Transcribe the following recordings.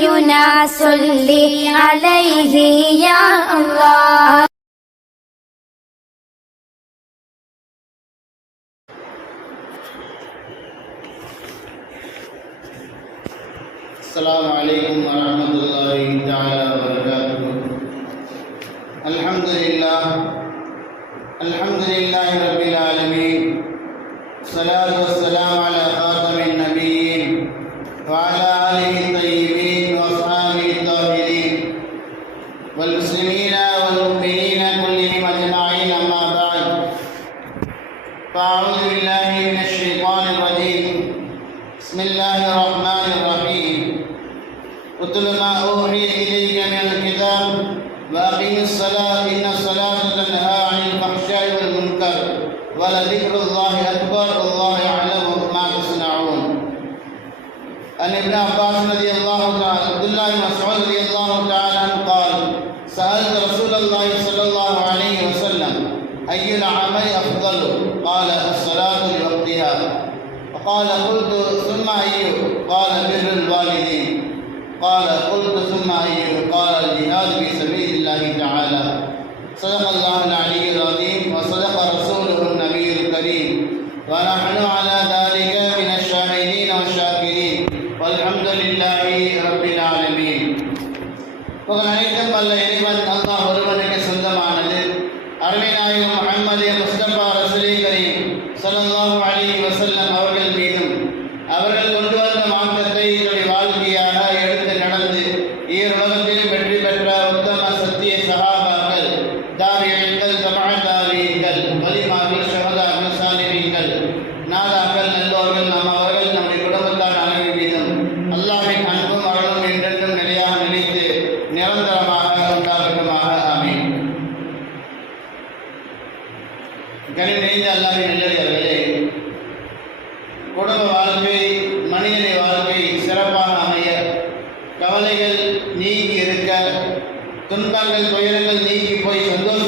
نبينا صلي عليه يا الله. السلام عليكم ورحمة الله تعالى وبركاته. الحمد لله. الحمد لله رب أي العمل أفضل؟ قال الصلاة لوقتها. فقال قلت ثم أي؟ قال بر الوالدين. قال قلت ثم أي؟ قال الجهاد في سبيل الله تعالى. صدق الله العلي العظيم وصدق رسوله النبي الكريم. ونحن على ذلك من அலி வசல்லம் அவர்கள் மீது கவலைகள் நீங்கி இருக்க துன்பங்கள் துயரங்கள் நீங்கி போய் சந்தோஷம்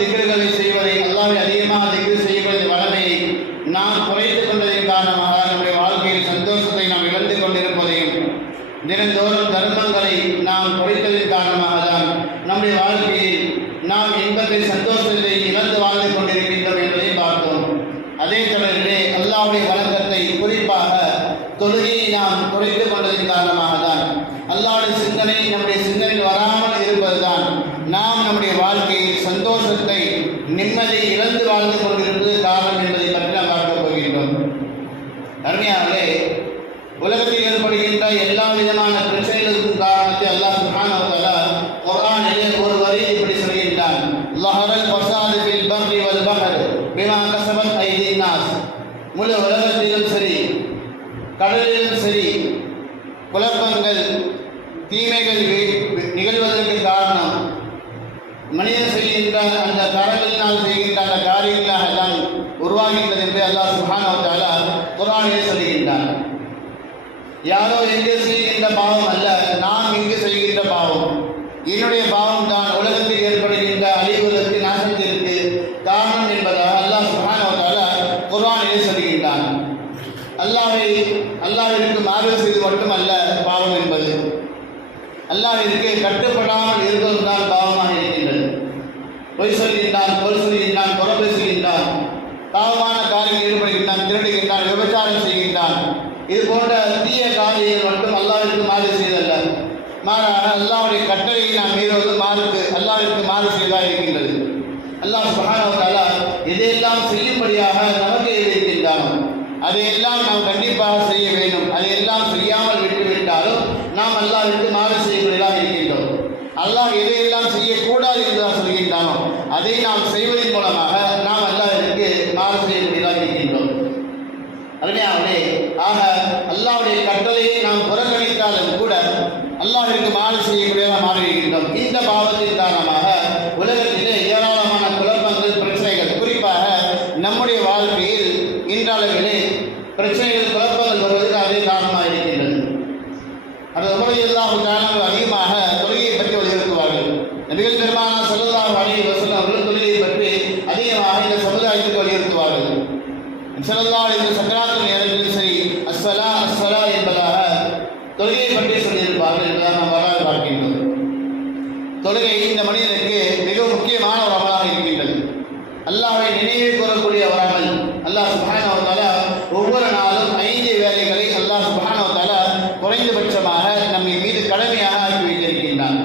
திகழ்களை செய்வதை அல்லாவை அதிகமாக திக்கு செய்யக்கூடிய வளமையை நாம் குறைத்து கொண்டதன் காரணமாக நம்முடைய வாழ்க்கையில் சந்தோஷத்தை நாம் இழந்து கொண்டிருப்பதையும் தினந்தோறும் தர்மங்களை நாம் குறைத்ததின் காரணமாக தான் நம்முடைய வாழ்க்கையில் நாம் இன்பத்தை சந்தோஷத்தை அருமையாவே உலகத்தில் ஏற்படுகின்ற எல்லா விதமான அல்லாவிற்கு மாறு செய்ததாக இருக்கின்றது அல்லாஹ் சுபஹானஹு எதையெல்லாம் செய்யும்படியாக நமக்கு இருக்கின்றானோ அதையெல்லாம் நாம் கண்டிப்பாக செய்ய வேண்டும். அதையெல்லாம் செய்யாமல் விட்டுவிட்டாலும் நாம் அல்லாஹ் விட்டு மாறு செய்யக்கூடியதாக இருக்கின்றோம். அல்லாஹ் எதையெல்லாம் செய்யக்கூடாது என்று சொல்கின்றானோ அதை நாம் செய்ய மூலமாக நாம் அல்லாவிற்கு மாறு செய்யக்கூடியதாக இருக்கின்றோம் அருமையாவளே ஆக அல்லாவுடைய கட்டளையை நாம் புறக்கணித்தாலும் கூட அல்லாஹிற்கு மாறு செய்யக்கூடியதாக மாறியிருக்கின்றோம் இந்த பாவத்தின் காரணமாக உலகத்திலே ஏராளமான குழப்பங்கள் பிரச்சனைகள் குறிப்பாக நம்முடைய வாழ்க்கையில் இன்றளவிலே பிரச்சனைகள் குழப்பங்கள் வருவதற்கு அதே காரணமாக இருக்கின்றது. அது உபரையெல்லாம் காரணங்கள் அதிகமாக தொழுகையை பற்றி வலியுறுத்துவார்கள் நபிகள் பெருமானா சொல்லலாம் அலி வசலம் அவர்கள் தொழுகையை பற்றி அதிகமாக இந்த சமுதாயத்துக்கு வலியுறுத்துவார்கள் செல்லல்லா இந்த சக்கராத்து நேரத்தில் சரி அஸ்ஸலா அஸ்ஸலா என்பதாக தொழுகையை பற்றி சொல்லியிருப்பார்கள் என்பதாக நாம் வரலாறு பார்க்கின்றோம் தொழுகை இந்த மனிதனுக்கு மிகவும் முக்கியமான ஒரு அமலாக இருக்கின்றது அல்லாஹ்வை நினைவு கூறக்கூடிய ஒரு அமல் அல்லாஹ் சுப்ஹானஹு வ தஆலா ஒவ்வொரு நாளும் ஐந்து வேலைகளை அல்லாஹ் சுப்ஹானஹு வ தஆலா குறைந்தபட்சமாக நம்மை மீது கடமையாக ஆக்கி வைத்திருக்கின்றான்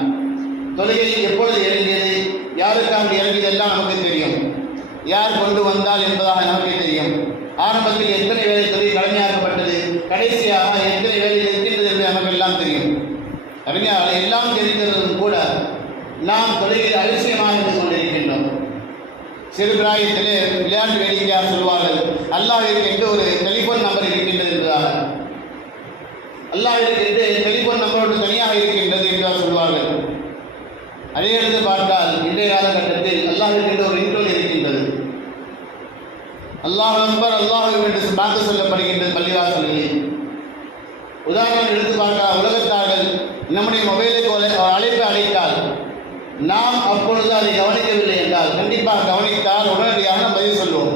தொழுகை எப்பொழுது இறங்கியது? யாருக்காக இறங்கியது எல்லாம் நமக்கு தெரியும். யார் கொண்டு வந்தால் என்பதாக நமக்கு தெரியும். ஆரம்பத்தில் எத்தனை வேலை தொழில் கடமையாக்கப்பட்டது? கடைசியாக எத்தனை வேலை இருக்கின்றது என்று நமக்கு எல்லாம் தெரியும். அறிஞர் எல்லாம் தெரிந்ததும் கூட நாம் தொழிலில் அலட்சியமாக இருந்து கொண்டிருக்கின்றோம். சிறு பிராயத்திலே விளையாட்டு வேடிக்கையாக சொல்வார்கள் அல்லாவிற்கு என்று ஒரு டெலிஃபோன் நம்பர் இருக்கின்றது? என்பதாக அல்லாவிற்கு என்று டெலிஃபோன் நம்பரோடு தனியாக இருக்கின்றது என்றால் சொல்வார்கள் அதே பார்த்தால் இன்றைய காலகட்டத்தில் அல்லாஹிற்கு என்று ஒரு இன்டோல் இருக்கின்றது. அல்லாஹ் நம்பர் அல்லாஹ் என்று பார்த்து சொல்லப்படுகின்றது பள்ளிவாசல்களில். உதாரணம் எடுத்து பார்த்தால் உலகத்தார்கள் நம்முடைய மொபைலுக்கு ஒரு அழைப்பு அழைத்தால் நாம் அப்பொழுது அதை கவனிக்கவில்லை என்றால் கண்டிப்பாக கவனித்தால் உடனடியாக பதில் சொல்வோம்.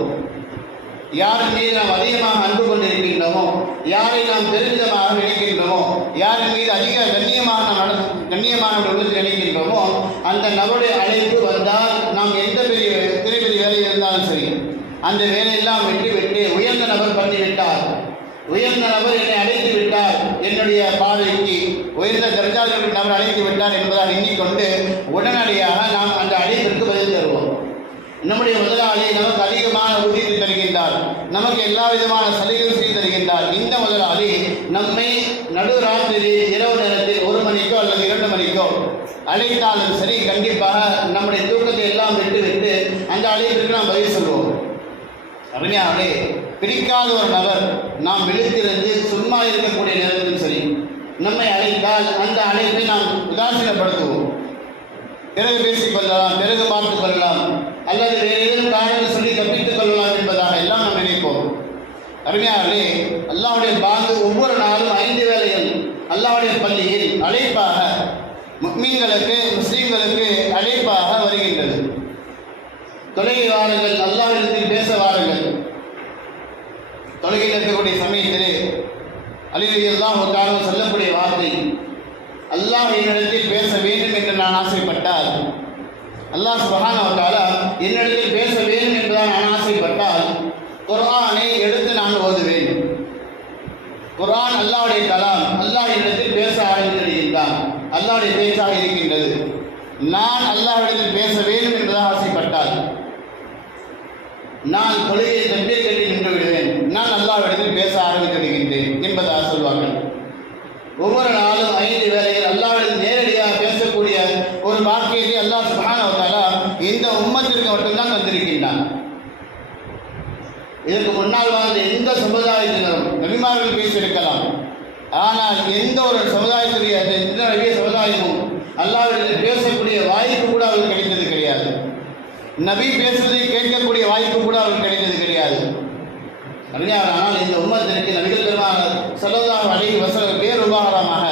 யார் மீது நாம் அதிகமாக அன்பு கொண்டிருக்கின்றோமோ யாரை நாம் தெரிஞ்சமாக நினைக்கின்றோமோ யாரின் மீது அதிக கண்ணியமாக நாம் கண்ணியமான கண்ணியமாக நினைக்கின்றோமோ அந்த நபருடைய அழைப்பு வந்தால் நாம் எந்த பெரிய எத்தனை பெரிய வேலை இருந்தாலும் சரி அந்த வேலையெல்லாம் விட்டு விட்டு உயர்ந்த நபர் பண்ணிவிட்டார். உயர்ந்த நபர் என்னை அழைத்து விட்டார். என்னுடைய பாதைக்கு உயர்ந்த தர்ஜாவுடைய நபர் அழைத்து விட்டார் என்பதால் எண்ணிக்கொண்டு உடனடியாக நாம் அந்த அழைப்பிற்கு பதில் தருவோம். நம்முடைய முதலாளி நமக்கு அதிகமான ஊதியம் தருகின்றார். நமக்கு எல்லா விதமான சலுகைகள் செய்து தருகின்றார். இந்த முதலாளி நம்மை நடுராத்திரி இரவு நேரத்தில் ஒரு மணிக்கோ அல்லது இரண்டு மணிக்கோ அழைத்தாலும் சரி கண்டிப்பாக நம்முடைய தூக்கத்தை எல்லாம் விட்டு விட்டு அந்த அழைப்பிற்கு நாம் பதில் சொல்வோம். அருமையாவே பிடிக்காத ஒரு நபர் நாம் விழித்திருந்து சும்மா இருக்கக்கூடிய நேரத்தில் சரி நம்மை அழைத்தால் அந்த அழைப்பை நாம் உதாசீனப்படுத்துவோம். பிறகு பேசிக் கொள்ளலாம் பிறகு பார்த்துக் கொள்ளலாம் அல்லது வேறு ஏதேனும் காரணம் சொல்லி தப்பித்துக் கொள்ளலாம் என்பதாக எல்லாம் நாம் நினைப்போம். அருமையாவே அல்லாவுடைய பாங்கு ஒவ்வொரு நாளும் ஐந்து வேளையில் அல்லாவுடைய பள்ளியில் அழைப்பாக முக்மீன்களுக்கு முஸ்லீம்களுக்கு அழைப்பாக வருகின்றது. தொலைகை வாருங்கள் அல்லாவிடத்தில் பேச வாருங்கள். தொலைகையில் இருக்கக்கூடிய சமயத்திலே அலிரதி அல்லாஹ் காரணம் சொல்லக்கூடிய வார்த்தை அல்லாஹ் என்னிடத்தில் பேச வேண்டும் என்று நான் ஆசைப்பட்டால் அல்லாஹ் சுபஹானவத்தால என்னிடத்தில் பேச வேண்டும் என்பதாக நான் ஆசைப்பட்டால் குர்ஆனை எடுத்து நான் ஓதுவேன். குர்ஆன் அல்லாவுடைய கலாம் அல்லாஹ் என்னிடத்தில் பேச ஆரம்பித்திருக்கின்றான் அல்லாவுடைய பேச்சாக இருக்கின்றது. நான் அல்லாவிடத்தில் பேச வேண்டும் என்பதாக ஆசைப்பட்டால் நான் தொழுகையை தம்பீர் கட்டி நின்று விடுவேன். நான் அல்லாவிடத்தில் பேச ஆரம்பித்து விடுகின்றேன் என்பதாக சொல்வார்கள். ஒவ்வொரு நாளும் ஐந்து வேளையில் அல்லாஹ்விடத்தில் நேரடியாக பேசக்கூடிய ஒரு வாக்கியத்தை அல்லாஹ் சுப்ஹானஹு இந்த உம்மத்திற்கு மட்டும்தான் தந்திருக்கின்றான். இதற்கு முன்னால் வாழ்ந்த எந்த சமுதாயத்தினரும் நபிமார்கள் பேசியிருக்கலாம். ஆனால் எந்த ஒரு சமுதாயத்துடைய எந்த நபிய சமுதாயமும் அல்லாவிடத்தில் பேசக்கூடிய வாய்ப்பு கூட அவருக்கு கிடைத்தது கிடையாது. நபி பேசுவதை கேட்கக்கூடிய வாய்ப்பு கூட அவருக்கு கிடைத்தது கிடையாது. அறிஞர் ஆனால் இந்த உம்மத்திற்கு நபிகள் பெருமாள் செல்லதாக அழகி வசல பேர் உபகாரமாக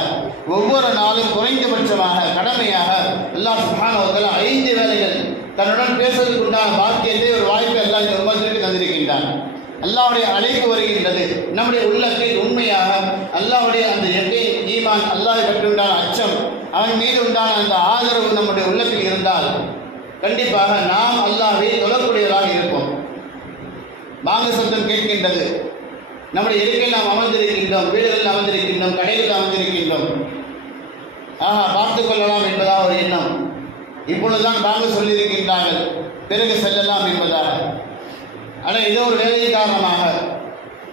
ஒவ்வொரு நாளும் குறைந்தபட்சமாக கடமையாக எல்லா சுப்ஹானஹு ஐந்து வேலைகள் தன்னுடன் பேசுவதற்குண்டான பாக்கியத்தை ஒரு வாய்ப்பை எல்லாம் இந்த உம்மத்திற்கு தந்திருக்கின்றான். அல்லாவுடைய அழைப்பு வருகின்றது. நம்முடைய உள்ளத்தில் உண்மையாக அல்லாவுடைய அந்த எட்டை ஈமான் அல்லாஹ் பற்றி உண்டான அச்சம். அவன் மீது உண்டான அந்த ஆதரவு நம்முடைய உள்ளத்தில் இருந்தால் கண்டிப்பாக நாம் அல்லாஹ்வை தொழக்கூடியவராக இருப்போம். பாங்க சத்தம் கேட்கின்றது. நம்முடைய இருக்கையில் நாம் அமர்ந்திருக்கின்றோம் வீடுகளில் அமர்ந்திருக்கின்றோம் கடைகளில் அமர்ந்திருக்கின்றோம். ஆஹா பார்த்து கொள்ளலாம் என்பதாக ஒரு எண்ணம். இப்பொழுதுதான் பாங்க சொல்லியிருக்கின்றார்கள் பிறகு செல்லலாம் என்பதாக. ஆனால் ஏதோ ஒரு வேலையின் காரணமாக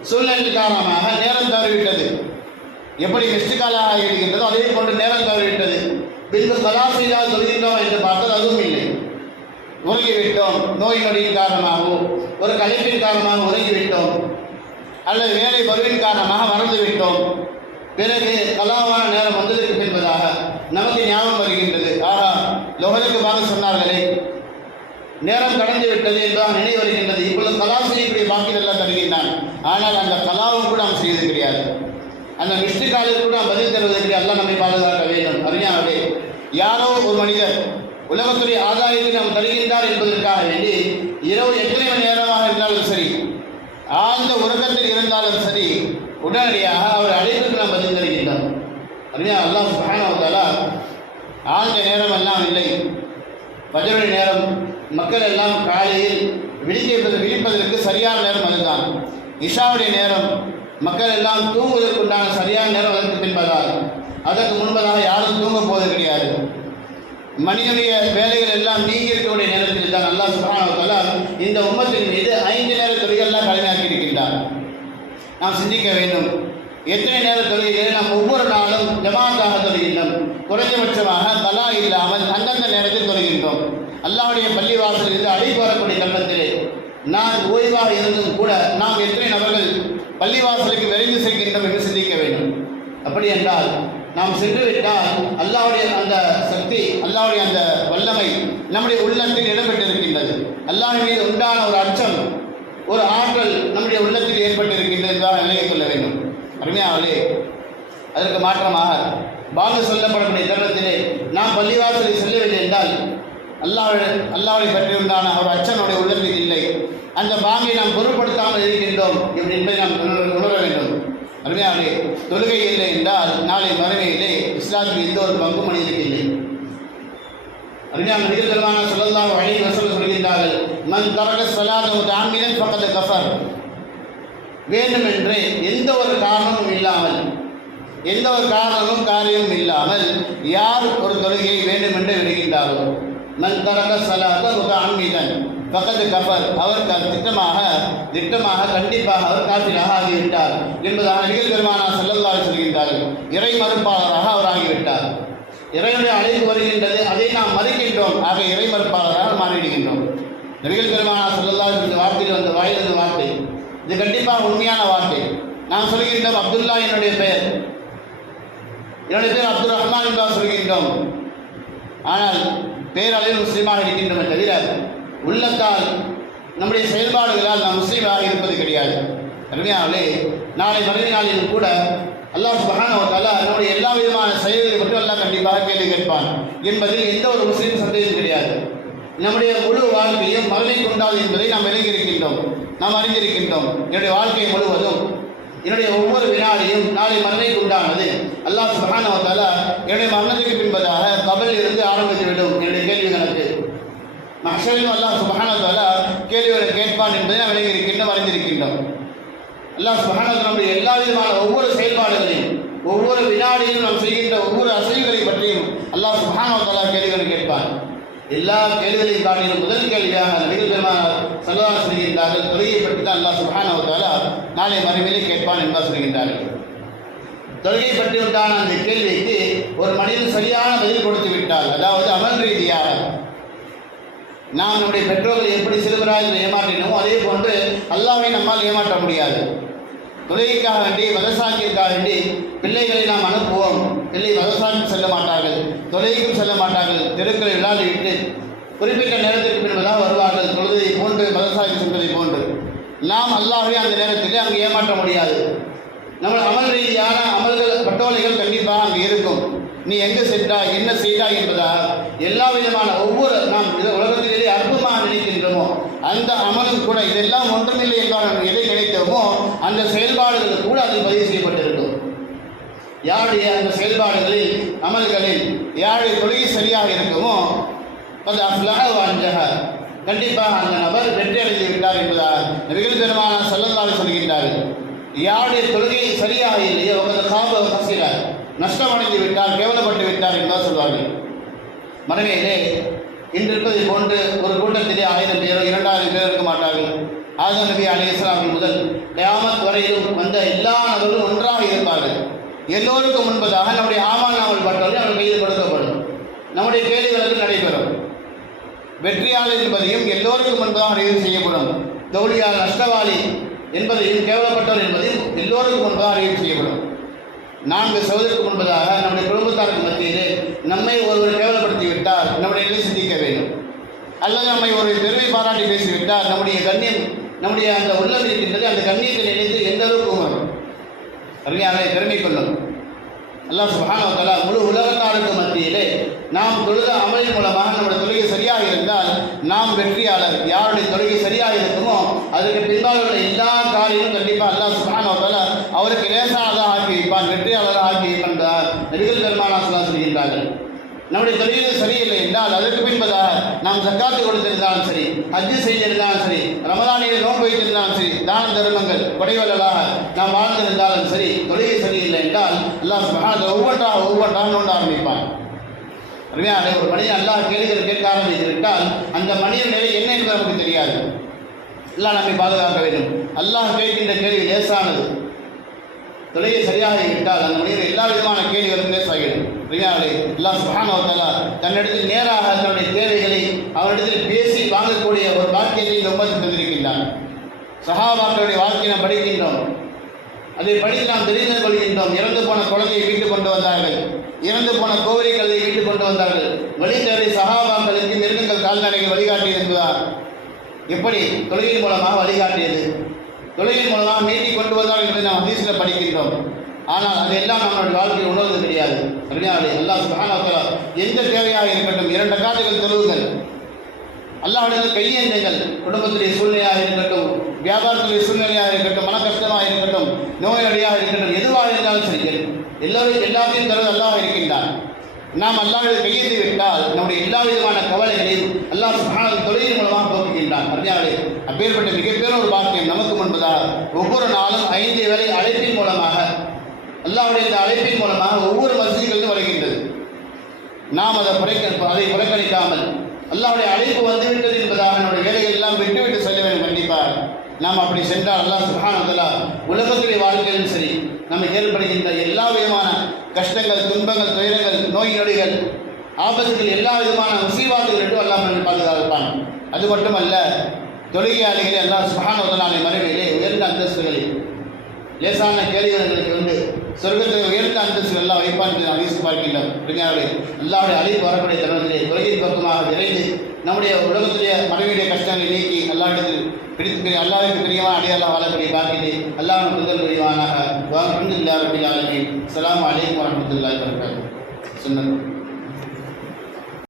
சூழ்நிலை காரணமாக நேரம் தவறிவிட்டது. எப்படி மிஸ்டு காலாக இருக்கின்றதோ அதே போன்று நேரம் தவறிவிட்டது. பின்பு கலாசையாக சொல்கின்றோம் என்று பார்த்தால் அதுவும் இல்லை. உறங்கிவிட்டோம் நோய் நொடியின் காரணமாகவோ ஒரு கலைப்பின் காரணமாக உறங்கிவிட்டோம் அல்லது வேலை பருவின் காரணமாக மறந்து விட்டோம். பிறகு கலாவான நேரம் வந்ததற்கு பின்பதாக நமக்கு ஞாபகம் வருகின்றது. ஆகா லோகருக்கு வாங்க சொன்னார்களே நேரம் கடந்து விட்டது என்றால் நினைவு வருகின்றது. இப்பொழுது கலா செய்யக்கூடிய பாக்கியெல்லாம் தருகின்றான். ஆனால் அந்த கலாவும் கூட நாம் செய்வது கிடையாது. அந்த மிஸ்டு காலுக்கு கூட நாம் பதில் தருவது கிடையாது. எல்லாம் நம்மை பாதுகாக்க வேண்டும். அறிஞானே யாரோ ஒரு மனிதர் உலகத்துறை ஆதாயத்தை நாம் தருகின்றார் என்பதற்காக வேண்டி இரவு எத்தனை மணி நேரமாக இருந்தாலும் சரி ஆழ்ந்த உறக்கத்தில் இருந்தாலும் சரி உடனடியாக அவர் அழைப்புக்கு நாம் பதில் தருகின்றோம். அறிஞா அல்லாஹ் சுபானவத்தாலா ஆழ்ந்த நேரம் எல்லாம் இல்லை. பஜருடைய நேரம் மக்கள் எல்லாம் காலையில் விழிக்க விழிப்பதற்கு சரியான நேரம் அதுதான் இஷாவுடைய நேரம். மக்கள் எல்லாம் தூங்குவதற்குண்டான சரியான நேரம் அதற்கு பின்பதால் அதற்கு முன்பதாக யாரும் தூங்க போவது கிடையாது. மனிதனுடைய வேலைகள் எல்லாம் நீங்கி இருக்கக்கூடிய நேரத்தில் தான் நல்லா சுபானவத்தாலா இந்த உம்மத்தின் மீது ஐந்து நேர தொழில்கள்லாம் கடமையாக்கி இருக்கின்றார் நாம் சிந்திக்க வேண்டும். எத்தனை நேர தொழுகைகளை நாம் ஒவ்வொரு நாளும் ஜமாத்தாக தொழுகின்றோம் குறைந்தபட்சமாக தலா இல்லாமல் அந்தந்த நேரத்தில் தொழுகின்றோம் அல்லாவுடைய பள்ளிவாசல் இருந்து அழைப்பு வரக்கூடிய கட்டத்திலே நான் ஓய்வாக இருந்தும் கூட நாம் எத்தனை நபர்கள் பள்ளிவாசலுக்கு விரைந்து செல்கின்றோம் என்று சிந்திக்க வேண்டும். அப்படி என்றால் நாம் சென்று விட்டால் அந்த சக்தி அல்லாவுடைய அந்த வல்லமை நம்முடைய உள்ளத்தில் இடம்பெற்றிருக்கின்றது. அல்லாவின் மீது உண்டான ஒரு அச்சம் ஒரு ஆற்றல் நம்முடைய உள்ளத்தில் ஏற்பட்டிருக்கின்றது என்றால் நிலையை கொள்ள வேண்டும். அருமையாவலே அதற்கு மாற்றமாக பாங்கு சொல்லப்படக்கூடிய தருணத்திலே நாம் பள்ளிவாசலில் செல்லவில்லை என்றால் அல்லாஹ் அல்லாஹை பற்றியுண்டான ஒரு அச்சனுடைய உள்ளத்தில் இல்லை. அந்த பாங்கை நாம் பொருட்படுத்தாமல் இருக்கின்றோம் என்பதை நாம் உணர உணர வேண்டும். அருமையாவே தொழுகை இல்லை என்றால் நாளை மறுமையிலே இஸ்லாத்தில் எந்த ஒரு பங்கு மனிதனுக்கு இல்லை அறிஞர் நபிகள் பெருமான சொல்லலாம் வழி வசூல் சொல்கின்றார்கள் மன் தரக சொல்லாத தாமினன் பக்கத்து கஃபர். வேண்டுமென்றே எந்த ஒரு காரணமும் இல்லாமல் எந்த ஒரு காரணமும் காரியமும் இல்லாமல் யார் ஒரு தொழுகையை வேண்டுமென்றே விடுகின்றாரோ? மன் தரக சலாத ஒரு ஆன்மீகன் பக்கத்து கபர் அவர் திட்டமாக திட்டமாக கண்டிப்பாக அவர் காப்பிராக ஆகிவிட்டார் என்பதாக நிகழ் பெருமானா செல்லல்லாறு சொல்கின்றார்கள். இறை மறுப்பாளராக அவர் ஆகிவிட்டார். இறைவனுடைய அழைப்பு வருகின்றது அதை நாம் மறுக்கின்றோம். ஆக இறை மறுப்பாளராக மாறிவிடுகின்றோம். நபிகள் பெருமானா செல்லல்லாறு இந்த வார்த்தையில் வந்த வாயிலிருந்து வார்த்தை இது கண்டிப்பாக உண்மையான வார்த்தை. நாம் சொல்கின்றோம் அப்துல்லா என்னுடைய பெயர். என்னுடைய பேர் அப்துல் ரஹ்மான் என்றால் சொல்கின்றோம். ஆனால் பேரளவில் முஸ்லீமாக இருக்கின்றோமே தவிர உள்ளத்தால் நம்முடைய செயல்பாடுகளால் நாம் முஸ்லீமாக இருப்பது கிடையாது. அருமையாவலே நாளை மறுமை நாளிலும் கூட அல்லாஹ் சுபஹானஹு வ நம்முடைய எல்லா விதமான செயல்களை மட்டும் அல்லாஹ் கண்டிப்பாக கேள்வி கேட்பான். என்பதில் எந்த ஒரு முஸ்லீம் சந்தேகம் கிடையாது. நம்முடைய முழு வாழ்க்கையும் மரணை கொண்டாது என்பதை நாம் விளங்கியிருக்கின்றோம். நாம் அறிந்திருக்கின்றோம். என்னுடைய வாழ்க்கை முழுவதும் என்னுடைய ஒவ்வொரு வினாடியும் நாளை மறுமைக்கு உண்டானது அல்லாஹ் சுபஹானஹு என்னுடைய மரணத்துக்கு பின்பதாக கபல் இருந்து ஆரம்பித்து விடும் என்னுடைய கேள்வி கணக்கு மஹ்ஷரிலும் அல்லாஹ் சுபஹானஹு வ கேள்விகளை கேட்பான் என்பதை நாம் விளங்கியிருக்கின்றோம் அறிந்திருக்கின்றோம். அல்லாஹ் சுபஹானஹு நம்முடைய எல்லா விதமான ஒவ்வொரு செயல்பாடுகளையும் ஒவ்வொரு வினாடியும் நாம் செய்கின்ற ஒவ்வொரு அசைவுகளை பற்றியும் அல்லாஹ் சுபஹானஹு வ கேள்விகளை கேட்பான். எல்லா கேள்விகளையும் காட்டிலும் முதல் கேள்வியாக நபிகள் பெருமானார் சல்லல்லாஹு சொல்கின்றார்கள். தொழுகையை பற்றி தான் அல்லாஹ் சுகான வ நாளை மறுமையிலே கேட்பான் என்பதாக சொல்கின்றார்கள். தொழுகை பற்றி உண்டான அந்த கேள்விக்கு ஒரு மனிதன் சரியான பதில் கொடுத்து விட்டால் அதாவது அமல் ரீதியாக நாம் நம்முடைய பெற்றோர்கள் எப்படி சிறுவராய் ஏமாற்றினோமோ அதே போன்று அல்லாவை நம்மால் ஏமாற்ற முடியாது. தொழுகைக்காக வேண்டி மதசாக்கிற்காக வேண்டி பிள்ளைகளை நாம் அனுப்புவோம். பிள்ளை மதசாக்கு செல்ல மாட்டார்கள். தொழுகைக்கும் செல்ல மாட்டார்கள். தெருக்களை விளையாடி விட்டு குறிப்பிட்ட நேரத்திற்கு பின்பதாக வருவார்கள். தொழுதை போன்று மதசாக்கி செல்வதை போன்று. நாம் அல்லாவே அந்த நேரத்தில் அங்கு ஏமாற்ற முடியாது. நம்ம அமல் ரீதியான அமல்கள் பட்டோலைகள் கண்டிப்பாக அங்கே இருக்கும். நீ எங்கே சென்றாய் என்ன செய்தாய் என்பதால் எல்லா விதமான ஒவ்வொரு நாம் இது உலகத்திலேயே அற்புதமாக நினைக்கின்றோமோ அந்த அமலும் கூட இதெல்லாம் ஒன்றுமில்லை என்றால் நமக்கு எதை கிடைத்தோமோ அந்த செயல்பாடுகள் கூட அதில் பதிவு செய்யப்பட்டிருக்கும். யாருடைய அந்த செயல்பாடுகளில் அமல்களில் யாருடைய தொழுகை சரியாக இருக்குமோ அது அஃப்லஹ கண்டிப்பாக அந்த நபர் வெற்றி அடைந்து விட்டார் என்பதால் நபிகள் பெருமான செல்லந்தால் சொல்கின்றார்கள். யாருடைய தொழுகை சரியாக இல்லையோ உங்கள் காப கசிறார் நஷ்டமடைந்து விட்டார் கேவலப்பட்டு விட்டார் என்பதால் சொல்வார்கள். மனைவியிலே இன்று இருப்பதை போன்று ஒரு கூட்டத்திலே ஆயிரம் பேரோ இரண்டாயிரம் பேர் இருக்க மாட்டார்கள். ஆதம் நபி அலி இஸ்லாமின் முதல் கயாமத் வரையிலும் வந்த எல்லா நபர்களும் ஒன்றாக இருப்பார்கள். எல்லோருக்கும் முன்பதாக நம்முடைய ஆமால் நாவல் பட்டோரை அவர்கள் கைது கொடுக்கப்படும் நம்முடைய கேள்விகளுக்கு நடைபெறும். வெற்றியாளர் என்பதையும் எல்லோருக்கும் முன்பதாக நிறைவு செய்யப்படும். தௌலியார் நஷ்டவாளி என்பதையும் கேவலப்பட்டவர் என்பதையும் எல்லோருக்கும் முன்பதாக அறிவு செய்யப்படும். நான்கு சகோதரருக்கு முன்பதாக நம்முடைய குடும்பத்தாருக்கு மத்தியிலே நம்மை ஒருவர் கேவலப்படுத்தி விட்டால் நம்முடைய நிலை சிந்திக்க வேண்டும். அல்லது நம்மை ஒரு பெருமை பாராட்டி பேசிவிட்டால் நம்முடைய கண்ணியம் நம்முடைய அந்த உள்ளம் இருக்கின்றது அந்த கண்ணீரில் இணைந்து எந்த அளவுக்கு வரும் அருமையாக திறமை கொள்ளணும் அல்லா சுப்ஹானஹு முழு உலக முழு உலகத்தாருக்கு மத்தியிலே நாம் தொழுத அமலின் மூலமாக நம்முடைய தொழுகை சரியாக இருந்தால் நாம் வெற்றியாளர். யாருடைய தொழுகை சரியாக இருக்குமோ அதுக்கு பின்னால் உள்ள எல்லா காரியமும் கண்டிப்பாக அல்லா சுப்ஹானஹு அவருக்கு லேசானதாக ஆக்கி வைப்பான் வெற்றியாளராக ஆக்கி வைப்பான் என்ற நபிகள் பெருமானா சொல்லா சொல்கின்றார்கள். நம்முடைய தொழில் சரியில்லை என்றால் அதற்கு பின்பதாக நாம் சக்காத்து கொடுத்திருந்தாலும் சரி ஹஜ்ஜு செய்திருந்தாலும் சரி ரமதானியில் நோன்பு வைத்திருந்தாலும் சரி தான தர்மங்கள் கொடைவலாக நாம் வாழ்ந்திருந்தாலும் சரி தொழில் சரியில்லை என்றால் அல்லாஹ் அதை ஒவ்வொன்றாக ஒவ்வொன்றாக நோண்ட ஆரம்பிப்பான். அருமையாக ஒரு மனிதன் அல்லாஹ் கேள்விகள் கேட்க ஆரம்பித்து அந்த மனிதன் நிலை என்ன என்பது நமக்கு தெரியாது. எல்லாம் நம்மை பாதுகாக்க வேண்டும். அல்லாஹ் கேட்கின்ற கேள்வி லேசானது. தொலையை சரியாக விட்டால் அந்த மனிதர் எல்லா விதமான கேள்விகளும் லேசாகிடும் பிரியாளே அல்லாஹ் சுப்ஹானஹு தன்னிடத்தில் நேராக தன்னுடைய தேவைகளை அவரிடத்தில் பேசி வாங்கக்கூடிய ஒரு வாக்கியத்தை இந்த உம்மத்து தந்திருக்கின்றான். சகாபாக்களுடைய வாழ்க்கையை நாம் படிக்கின்றோம். அதை படித்து நாம் தெரிந்து கொள்கின்றோம். இறந்து போன குழந்தையை வீட்டு கொண்டு வந்தார்கள். இறந்து போன கோவரி கல்லை வீட்டு கொண்டு வந்தார்கள். வழித்தேவை சகாபாக்களுக்கு மிருகங்கள் கால்நடைகள் வழிகாட்டியிருந்தார் எப்படி? தொழிலின் மூலமாக வழிகாட்டியது. தொழிலின் மூலமாக நீதி கொண்டு வந்தால் என்று நாம் ஹதீஸில் படிக்கின்றோம். ஆனால் அதையெல்லாம் நம்மளுடைய வாழ்க்கையில் உணர்வது கிடையாது. அப்படியாலே அல்லாஹ் சுப்ஹானஹு எந்த தேவையாக இருக்கட்டும் இரண்டு காதுகள் தெளிவுகள் அல்லாஹ்விடத்தில் கையேந்துங்கள் குடும்பத்துடைய சூழ்நிலையாக இருக்கட்டும் வியாபாரத்துடைய சூழ்நிலையாக இருக்கட்டும் மன கஷ்டமாக இருக்கட்டும் நோயாளியாக இருக்கட்டும் எதுவாக இருந்தாலும் சரி எல்லோரும் எல்லாத்தையும் தருவது அல்லாஹ் இருக்கின்றான். நாம் அல்லாவிட கையேந்தி விட்டால் நம்முடைய எல்லா விதமான கவலைகளையும் அல்லாஹ் சுப்ஹானஹு தொழிலின் மூலமாக போக்குகின்றான் அறிஞர்களே அப்பேற்பட்ட மிகப்பெரும் ஒரு பாக்கியம் நமக்கு முன்பதாக ஒவ்வொரு நாளும் ஐந்து வேளை அழைப்பின் மூலமாக அல்லாவுடைய இந்த அழைப்பின் மூலமாக ஒவ்வொரு மசிதிகளும் வருகின்றது. நாம் அதை புறக்க அதை புறக்கணிக்காமல் அல்லாவுடைய அழைப்பு வந்துவிட்டது என்பதாக நம்முடைய வேலைகள் எல்லாம் விட்டுவிட்டு செல்ல வேண்டும். கண்டிப்பாக நாம் அப்படி சென்றால் அல்லாஹ் சுப்ஹானஹு வ உலகத்துடைய வாழ்க்கையிலும் சரி நமக்கு ஏற்படுகின்ற எல்லா விதமான கஷ்டங்கள் துன்பங்கள் துயரங்கள் நோய் நொடிகள் ஆபத்துகள் எல்லா விதமான முசீவாத்துகள் என்று அல்லாஹ் நம்மை பாதுகாப்பான். அது மட்டுமல்ல தொழுகையாளிகளை அல்லாஹ் சுப்ஹானஹு மறைவிலே உயர்ந்த அந்தஸ்துகளில் லேசான கேள்விகளுக்கு வந்து சொர்க்கத்தில் உயர்ந்த அந்தஸ்து எல்லாம் வைப்பான் என்று நாம் வீசி பார்க்கின்றோம் பிரியாவே அழைப்பு வரக்கூடிய தருணத்திலே தொலையின் பக்கமாக விரைந்து நம்முடைய உலகத்துடைய மனைவியுடைய கஷ்டங்களை நீக்கி அல்லாவிடத்தில் பிடித்து அல்லாவிற்கு பிரியமான அடையாளம் வாழக்கூடிய பாக்கியத்தை அல்லாஹ் முதல் புரிவானாக. அலமதுல்லா ரபில் ஆலமீன். அஸ்ஸலாமு அலைக்கும் வரமத்துல்லாஹி வபரகாத்துஹு.